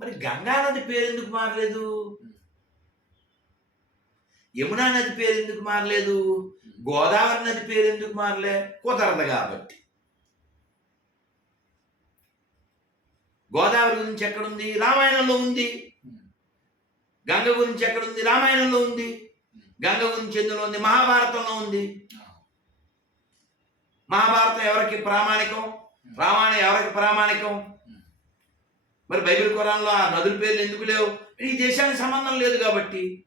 మరి గంగా నది పేరు ఎందుకు మారలేదు? యమునా నది పేరు ఎందుకు మారలేదు? గోదావరి నది పేరు ఎందుకు మారలే? కుదరదు కాబట్టి. గోదావరి గురించి ఎక్కడుంది? రామాయణంలో ఉంది. గంగ గురించి ఎక్కడుంది? రామాయణంలో ఉంది. గంగ గురించి ఎందులో ఉంది? మహాభారతంలో ఉంది. మహాభారతం ఎవరికి ప్రామాణికం? రామాయణం ఎవరికి ప్రామాణికం? మరి బైబిల్ కురాన్లో ఆ నదుల పేర్లు ఎందుకు లేవు? ఈ దేశానికి సంబంధం లేదు కాబట్టి.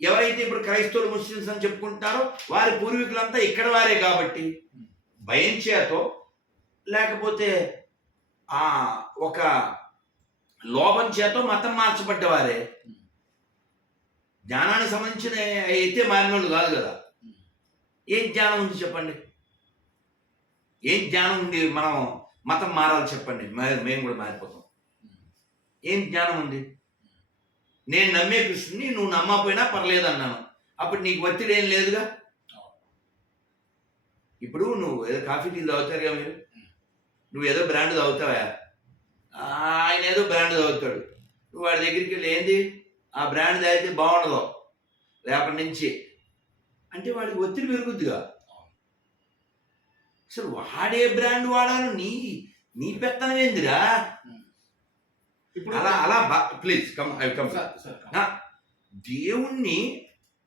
ఎవరైతే ఇప్పుడు క్రైస్తవులు ముస్లిమ్స్ అని చెప్పుకుంటారో వారి పూర్వీకులంతా ఇక్కడ వారే కాబట్టి. భయం చేతో లేకపోతే ఆ ఒక లోపం చేతో మతం మార్చబడ్డవారే. జ్ఞానానికి సంబంధించిన అయితే మారినోళ్ళు కాదు కదా. ఏం జ్ఞానం ఉంది చెప్పండి? ఏం జ్ఞానం ఉంది మనం మతం మారాలి చెప్పండి. మేము కూడా మారిపోతాం. ఏం జ్ఞానం ఉంది నేను నమ్మే కృష్ణుని నువ్వు నమ్మకపోయినా పర్లేదు అన్నాను. అప్పుడు నీకు ఒత్తిడి ఏం లేదుగా? ఇప్పుడు నువ్వు ఏదో కాఫీ టీలు తాగుతారుగా మీరు? నువ్వు ఏదో బ్రాండ్ తాగుతావా? ఆయన ఏదో బ్రాండ్ తాగుతాడు. నువ్వు వాడి దగ్గరికి వెళ్ళి ఏంది? ఆ బ్రాండ్ తాగితే బాగుండదు. రేపటి నుంచి. అంటే వాడికి ఒత్తిడి పెరుగుద్దిగా. అసలు వాడే బ్రాండ్ వాడాను నీ నీ పెత్తనం ఏందిరా ఇప్పుడు అలా అలా ప్లీజ్ కమ్ ఐ కమ్ దేవుణ్ణి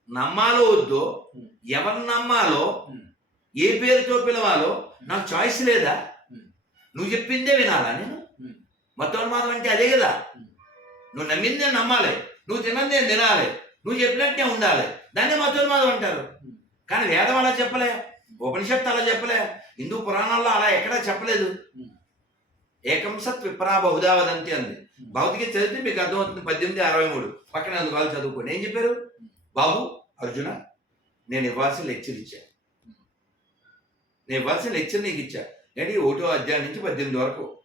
నమ్మాలో వద్దో Hmm. ఎవరిని నమ్మాలో Hmm. ఏ పేరుతో పిలవాలో నాకు చాయిస్ లేదా Hmm. నువ్వు చెప్పిందే వినాలా నేను Hmm. మతోన్మాదం అంటే అదే కదా Hmm. నువ్వు నమ్మిందే నమ్మాలి నువ్వు తిన్నదే తినాలి నువ్వు చెప్పినట్టే ఉండాలి దాన్నే మతోన్మాదం అంటారు Hmm. కానీ వేదం అలా చెప్పలే ఉపనిషత్తు అలా చెప్పలే. హిందూ పురాణాల్లో అలా ఎక్కడా చెప్పలేదు. ఏకం సత్ విప్రా బహుదా వదంతి అంది భౌతిక చదివితే మీకు అర్థమవుతుంది. పద్దెనిమిది అరవై మూడు. పక్కన అందుకు వాళ్ళు చదువుకోండి. ఏం చెప్పారు? బాబు అర్జున నేను ఇవ్వాల్సిన లెక్చర్ ఇచ్చా. నేను ఇవ్వాల్సిన లెక్చర్ నీకు ఇచ్చా. ఏంటి? ఒకటో అధ్యాయం నుంచి పద్దెనిమిది వరకు.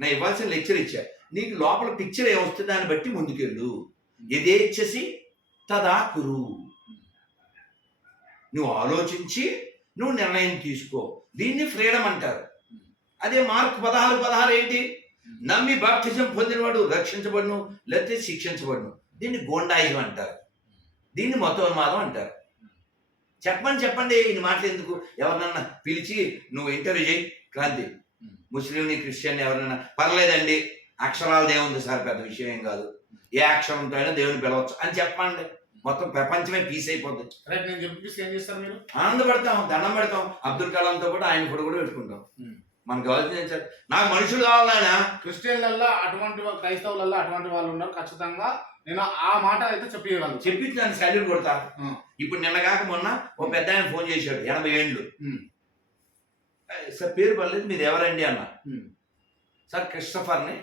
నేను ఇవ్వాల్సిన లెక్చర్ ఇచ్చా. నీకు లోపల పిక్చర్ ఏమొస్తుంది దాన్ని బట్టి ముందుకెళ్ళు. ఎదేచ్ఛసి తదా కురు నువ్వు ఆలోచించి నువ్వు నిర్ణయం తీసుకో. దీన్ని ఫ్రీడమ్ అంటారు. అదే మార్క్ పదహారు పదహారు ఏంటి? నమ్మి బాప్తిజం పొందినవాడు రక్షించబడును లేకపోతే శిక్షించబడును. దీన్ని గోండాయిజం అంటారు. దీన్ని మతోన్మాదం అంటారు. చెప్పండి చెప్పండి ఈ మాటలు ఎందుకు? ఎవరినన్నా పిలిచి నువ్వు ఇంటర్వ్యూ చేయి క్రాంతి. ముస్లింని క్రిస్టియన్ ఎవరైనా పర్లేదండి అక్షరాలు దేవుంది సార్ పెద్ద విషయం ఏం కాదు. ఏ అక్షరంతో అయినా దేవుని పిలవచ్చు అని చెప్పండి. మొత్తం ప్రపంచమే పీస్ అయిపోతుంది రైట్ నేను చెప్పిస్తే ఏం చేస్తారు మీరు ఆనందపడతాం దండం పెడతాం అబ్దుల్ కలాంతో కూడా ఆయన కూడా పెట్టుకుంటాం ఏంటి సార్? నాకు మనుషులు కావాలన్నా క్రిస్టియన్లల్లో అటువంటి క్రైస్తవులల్లో అటువంటి వాళ్ళు ఉన్నారు ఖచ్చితంగా నేను ఆ మాట అయితే చెప్పగలను చెప్పి నన్ను సాల్యూట్ కొడతా. ఇప్పుడు నిన్న కాక మొన్న ఓ పెద్ద ఆయన ఫోన్ చేశాడు ఎనభై ఏళ్ళు Hmm. "ఏ, సార్ పేరు పర్లేదు మీరు ఎవరండి అన్న. సార్ క్రిస్టఫర్ని.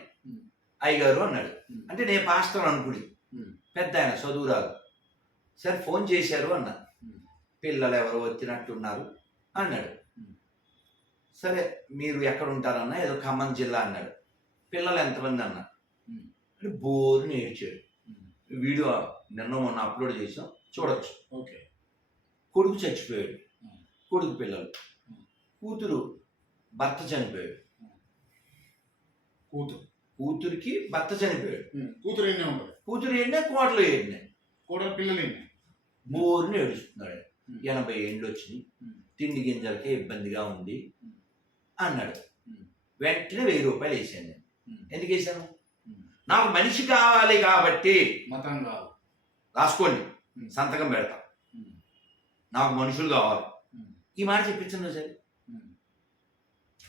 అయ్యగారు అన్నాడు. అంటే నేను పాస్టర్ అనుకుని Hmm. పెద్ద ఆయన చదువురాలు సార్ ఫోన్ చేశారు అన్న. పిల్లలు ఎవరు వచ్చినట్టున్నారు అన్నాడు. సరే మీరు ఎక్కడ ఉంటారన్న ఏదో ఖమ్మం జిల్లా అన్నాడు పిల్లలు ఎంతమంది అన్న. అంటే బోరుని ఏడ్చాడు Hmm. వీడియో నిన్న మొన్న అప్లోడ్ చేసాం చూడొచ్చు ఓకే కొడుకు చచ్చిపోయాడు. కొడుకు పిల్లలు. కూతురు భర్త చనిపోయాడు కూతురు కూతురికి భర్త చనిపోయాడు కూతురు ఎన్నే కూతురు ఏంటనే కోటలు ఏంటి కూడా పిల్లలు ఎన్ని బోరుని ఏడుస్తున్నాడు. ఎనభై వచ్చినాయి Hmm. తిండి గింజలకే ఇబ్బందిగా ఉంది. అన్నాడు. వెంటనే వెయ్యి రూపాయలు వేసాను నేను. ఎందుకు వేసాను. నాకు మనిషి కావాలి కాబట్టి మతం కాదు రాసుకోండి. సంతకం పెడతాం. నాకు మనుషులు కావాలి. ఈ మాట చెప్పించండి సరే.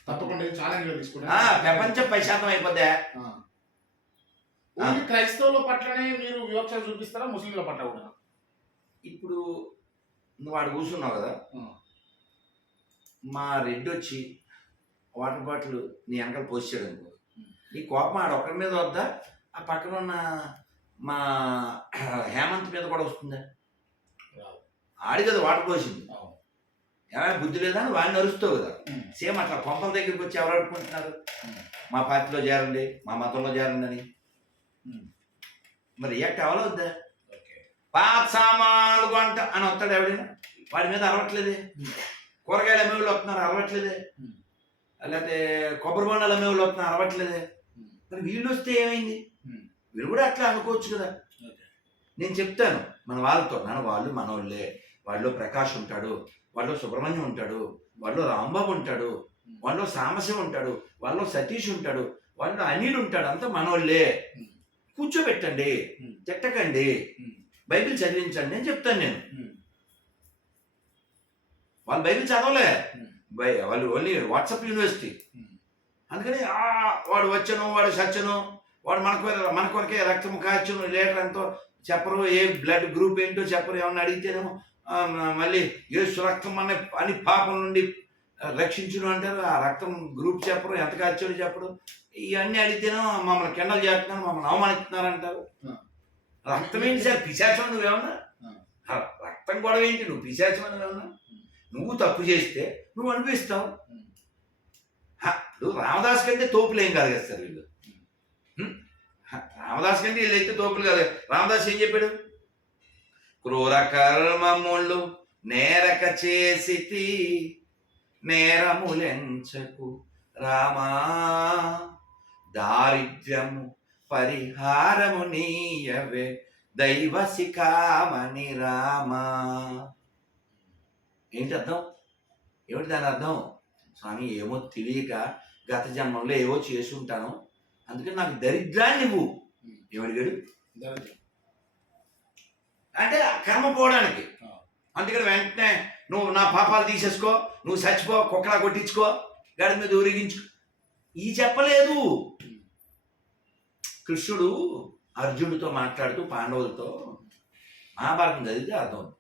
తప్పకుండా ఛాలెంజ్ తీసుకుంటా ప్రపంచం పది శాతం అయిపోద్దా క్రైస్తవుల పట్లనే మీరు వివక్ష చూపిస్తారా ముస్లింల పట్ల కూడా ఇప్పుడు నువ్వు ఆడ కూర్చున్నావు కదా. మా రెడ్డి వచ్చి వాటర్ బాటిల్ నీ వెనకాల పోసాడు అనుకో. నీ కోపం ఆడ ఒక్కడి మీద వద్దా ఆ పక్కన ఉన్న మా హేమంత్ మీద కూడా వస్తుందా. ఆడి కదా వాటర్ పోసింది. ఏమైనా బుద్ధి లేదా అని వాడిని అరుస్తావు కదా. సేమ్ అట్లా కొంపల దగ్గరికి వచ్చి ఎవరు అడుకుంటున్నారు. మా పార్టీలో చేరండి మా మతంలో చేరండి అని. మరి రియాక్ట్ అవ్వాలా వద్దా ఓకే పాత సామాన్లు కొంట అని వస్తాడు ఎవడైనా వాడి మీద అరవట్లేదే. కూరగాయలు అమ్మేవాళ్ళు వస్తున్నారు అరవట్లేదే. లేకపోతే కొబ్బరి బొండాలు అమ్మేవాళ్ళు వస్తున్నారు అరవట్లేదే. మరి వీళ్ళు వస్తే ఏమైంది. వీళ్ళు కూడా అట్లా అనుకోవచ్చు కదా. నేను చెప్తాను మన వాళ్ళతో నాన్న వాళ్ళు మనోళ్ళే వాళ్ళు ప్రకాష్ ఉంటాడు వాళ్ళు సుబ్రహ్మణ్యం ఉంటాడు వాళ్ళు రాంబాబు ఉంటాడు వాళ్ళు సామశివ ఉంటాడు వాళ్ళు సతీష్ ఉంటాడు వాళ్ళు అనిల్ ఉంటాడు అంతా మనోళ్ళే. కూర్చోబెట్టండి. తిట్టకండి. బైబిల్ చదివించండి నేను చెప్తాను నేను Hmm. వాళ్ళు బైబిల్ చదవలే Hmm. బై వాళ్ళు ఓన్లీ వాట్సాప్ యూనివర్సిటీ Hmm. అందుకని వాడు వచ్చను వాడు సచ్చను వాడు మన కొర- మన కొరకే రక్తం కాచును లీటర్ ఎంతో చెప్పరు ఏ బ్లడ్ గ్రూప్ ఏంటో చెప్పరు ఏమన్నా అడిగితేనేమో మళ్ళీ ఏ రక్తం మన అని పాపం నుండి రక్షించును అంటారు ఆ రక్తం గ్రూప్ చెప్పరు ఎంత కాచాడు చెప్పరు ఇవన్నీ అడిగితేనో మమ్మల్ని కిండలు చేస్తున్నారు మమ్మల్ని అవమానిస్తున్నారు అంటారు. రక్తం ఏంటి సార్? పిశాచం నువ్వేమన్నా రక్తం గొడవ ఏంటి? నువ్వు పిశాచం నువ్వేమన్నా నువ్వు తప్పు చేస్తే నువ్వు అనిపిస్తావు హ, ఇప్పుడు రామదాస్ కంటే తోపులు ఏం కాదు కదా సార్ వీళ్ళు? రామదాస్ కంటే వీళ్ళైతే తోపులు కాదు. రామదాస్ ఏం చెప్పాడు? క్రూర కర్మములు నేరక చేసి నేరములెంచకు రామా. దారిద్ర్యము పరిహారము నీయవే దైవ శిఖామణి రామా. ఏంటి అర్థం? ఏమిటి దాని అర్థం? స్వామి ఏమో తెలియక గత జన్మంలో ఏవో చేసి ఉంటాను. అందుకని నాకు దరిద్రాన్ని నువ్వు ఏమడిగాడు. అంటే కర్మ పోవడానికి. అందుకని వెంటనే నువ్వు నా పాపాలు తీసేసుకో నువ్వు చచ్చిపో కుక్కలా కొట్టించుకో గడి మీద ఊరేగించుకో. ఈ చెప్పలేదు. కృష్ణుడు అర్జునుడితో మాట్లాడుతూ పాండవులతో మహాభారతం చదివితే అర్థం.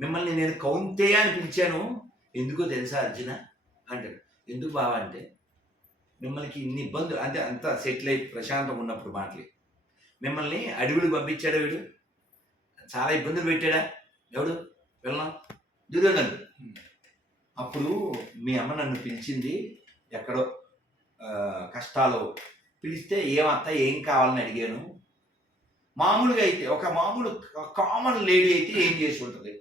మిమ్మల్ని నేను కౌంతేయ అని పిలిచాను. ఎందుకో తెలుసా అర్జున? అంటాడు. ఎందుకు బావా? అంటే మిమ్మల్ని ఇన్ని ఇబ్బందులు అంటే అంత సెటిల్ అయి ప్రశాంతంగా ఉన్నప్పుడు మాటలు. మిమ్మల్ని అడవులు పంపించాడా వీడు? చాలా ఇబ్బందులు పెట్టాడా? ఎవడు? వెళ్ళాం దుర్యోధనుడు అప్పుడు మీ అమ్మ నన్ను పిలిచింది ఎక్కడో కష్టాలు పిలిస్తే ఏమత్త ఏం కావాలని అడిగాను? మామూలుగా అయితే ఒక మామూలు కామన్ లేడీ అయితే ఏం చేసి ఉంటుంది?